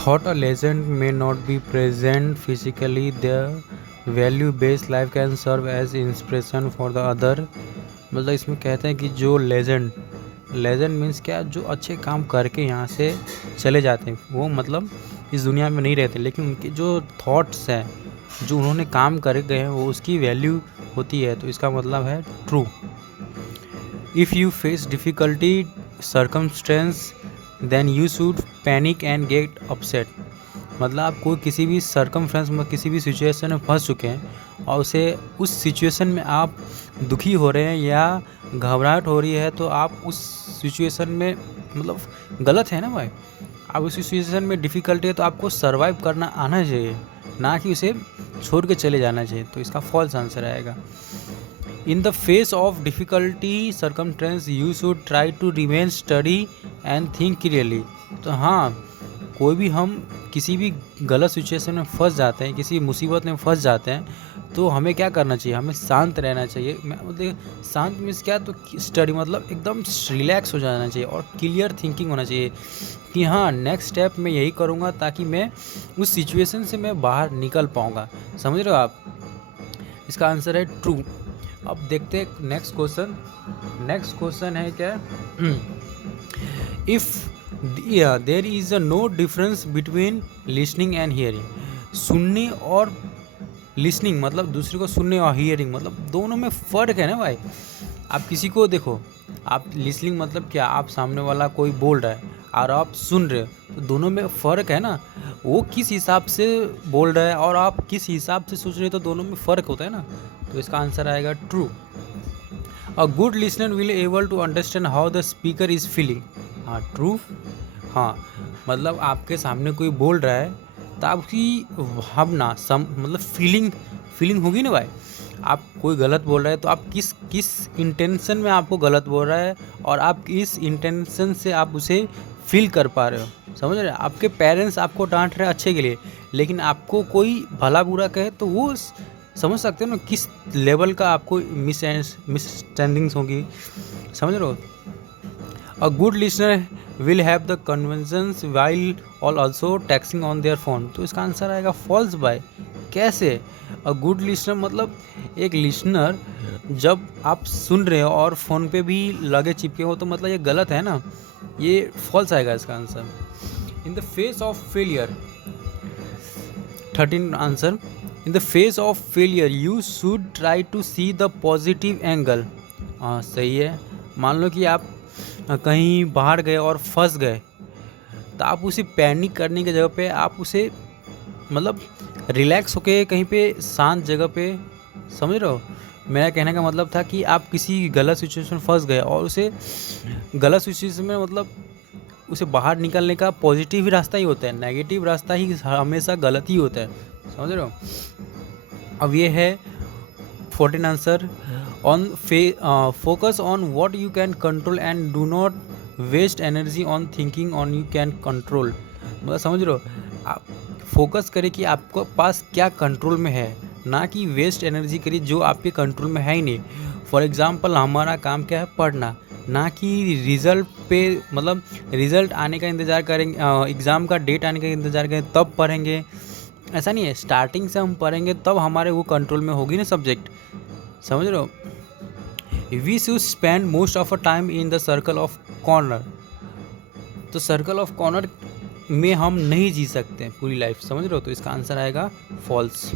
Thought a legend may not be present physically, the value based life can serve as inspiration for the other. मतलब इसमें कहते हैं कि जो legend means क्या, जो अच्छे काम करके यहाँ से चले जाते हैं, वो मतलब इस दुनिया में नहीं रहते, लेकिन उनके जो थॉट्स हैं, जो उन्होंने काम कर गए हैं, वो उसकी वैल्यू होती है। तो इसका मतलब है true. If you face difficulty circumstance then you should panic and get upset. मतलब आप कोई किसी भी सर्कमस्टेंस में, किसी भी सिचुएशन में फंस चुके हैं और उसे उस सिचुएशन में आप दुखी हो रहे हैं या घबराहट हो रही है, तो आप उस सिचुएशन में मतलब गलत है ना भाई। आप उस सिचुएशन में डिफ़िकल्टी है तो आपको सर्वाइव करना आना चाहिए, ना कि उसे छोड़ के चले जाना चाहिए। तो इसका फॉल्स आंसर आएगा। In the face of difficulty circumstance you should try to remain steady and think clearly. तो हाँ, कोई भी हम किसी भी गलत सिचुएशन में फंस जाते हैं, किसी मुसीबत में फंस जाते हैं, तो हमें क्या करना चाहिए, हमें शांत रहना चाहिए। मतलब शांत मीन्स क्या, तो स्टडी मतलब एकदम रिलैक्स हो जाना चाहिए और क्लियर थिंकिंग होना चाहिए कि हाँ, नेक्स्ट स्टेप मैं यही करूँगा ताकि मैं उस सिचुएशन से मैं बाहर निकल पाऊँगा। समझ रहे हो आप। इसका आंसर है ट्रू। अब देखते हैं नेक्स्ट क्वेश्चन। नेक्स्ट क्वेश्चन है क्या, if there is a no difference between listening and hearing. सुनने और लिसनिंग मतलब दूसरे को सुनने, और हियरिंग मतलब दोनों में फ़र्क है ना भाई। आप किसी को देखो, आप लिसनिंग मतलब क्या, आप सामने वाला कोई बोल रहा है और आप सुन रहे हो, तो दोनों में फ़र्क है ना। वो किस हिसाब से बोल रहा है और आप किस हिसाब से सोच रहे हो, तो दोनों में फ़र्क होता है ना। तो इसका आंसर आएगा true. A good listener will able to understand how the speaker is feeling. हाँ, ट्रू। हाँ, मतलब आपके सामने कोई बोल रहा है तो आपकी भावना मतलब फीलिंग होगी ना भाई। आप कोई गलत बोल रहा है तो आप किस इंटेंशन में आपको गलत बोल रहा है, और आप इस इंटेंशन से आप उसे फील कर पा रहे हो। समझ रहे हैं। आपके पेरेंट्स आपको डांट रहे हैं अच्छे के लिए, लेकिन आपको कोई भला बुरा कहे तो वो समझ सकते हो ना किस लेवल का आपको मिसअंडरस्टैंडिंग्स होगी। समझ रहे हो। A good listener will have the conventions while all also texting on their phone. तो इसका आंसर आएगा फॉल्स बाय। कैसे। अ गुड लिसनर मतलब एक लिसनर, जब आप सुन रहे हो और फ़ोन पे भी लगे चिपके हो, तो मतलब ये गलत है ना, ये फॉल्स आएगा इसका answer. In the face of failure, 13 answer, in the face of failure you should try to see the positive angle. हाँ, सही है। मान लो कि आप कहीं बाहर गए और फंस गए, तो आप उसे पैनिक करने की जगह पे आप उसे मतलब रिलैक्स होके कहीं पे शांत जगह पे, समझ रहे हो। मेरा कहने का मतलब था कि आप किसी गलत सिचुएशन में फंस गए और उसे गलत सिचुएशन में मतलब उसे बाहर निकलने का पॉजिटिव ही रास्ता ही होता है, नेगेटिव रास्ता ही हमेशा गलत ही होता है। समझ रहे हो। अब ये है 14 answer. On focus on what you can control and do not waste energy on thinking on you can control. मतलब समझ रहे हो, आप फोकस करें कि आपको पास क्या कंट्रोल में है, ना कि वेस्ट एनर्जी करिए जो आपके कंट्रोल में है ही नहीं। फॉर एग्जांपल हमारा काम क्या है, पढ़ना, ना कि रिज़ल्ट पे मतलब रिज़ल्ट आने का इंतज़ार करेंगे, एग्ज़ाम का डेट आने का इंतज़ार करेंगे तब पढ़ेंगे। ऐसा नहीं है, स्टार्टिंग से हम पढ़ेंगे तब हमारे वो कंट्रोल में होगी ना सब्जेक्ट। समझ रहे हो। We should spend most of a time in the circle of corner. तो सर्कल ऑफ कॉर्नर में हम नहीं जी सकते पूरी लाइफ। समझ रहे हो। तो इसका आंसर आएगा फॉल्स।